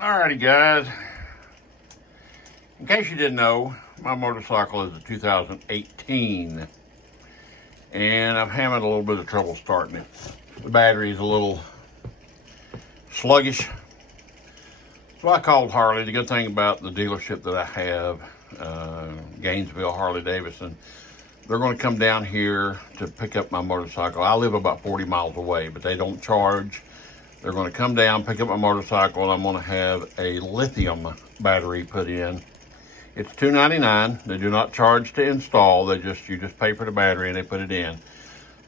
Alrighty guys, in case you didn't know, my motorcycle is a 2018 and I'm having a little bit of trouble starting it. The battery is a little sluggish. So I called Harley. The good thing about the dealership that I have, Gainsville Harley Davidson, they're going to come down here to pick up my motorcycle. I live about 40 miles away, but they don't charge. They're going to come down, pick up my motorcycle, and I'm going to have a lithium battery put in. It's $2.99. They do not charge to install. You just pay for the battery and they put it in.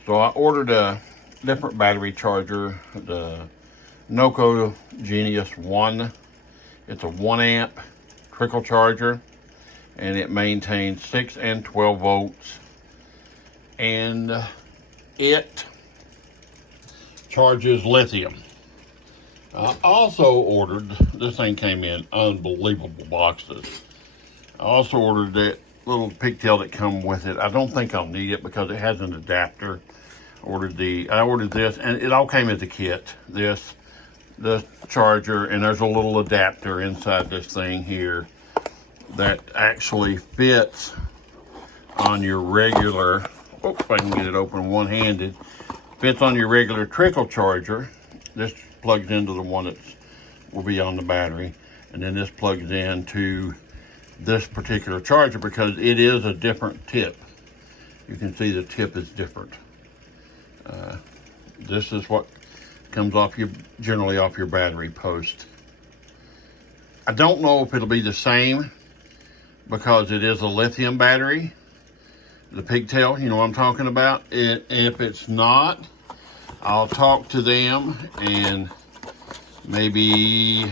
So I ordered a different battery charger, the NOCO Genius 1. It's a 1 amp trickle charger, and it maintains 6 and 12 volts. And it charges lithium. I also ordered, this thing came in unbelievable boxes. I also ordered that little pigtail that come with it. I don't think I'll need it because it has an adapter. I ordered this, and it all came as a kit. The charger, and there's a little adapter inside this thing here that actually fits on your regular, if I can get it open one-handed, fits on your regular trickle charger. This plugs into the one that will be on the battery, and then this plugs into this particular charger because it is a different tip. You can see the tip is different. This is what comes off generally off your battery post. I don't know if it'll be the same because it is a lithium battery, the pigtail, you know what I'm talking about. If it's not, I'll talk to them and maybe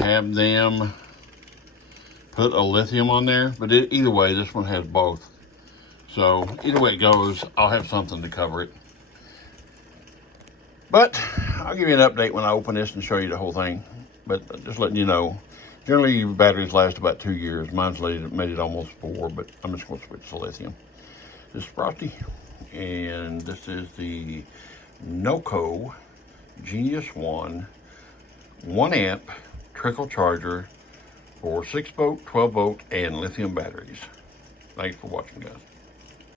have them put a lithium on there. But either way, this one has both. So either way it goes, I'll have something to cover it. But I'll give you an update when I open this and show you the whole thing. But just letting you know, generally your batteries last about 2 years. Mine's made it almost 4, but I'm just going to switch to lithium. This is Frosty, and this is the NOCO Genius 1 amp trickle charger for 6 volt, 12 volt, and lithium batteries. Thanks for watching, guys.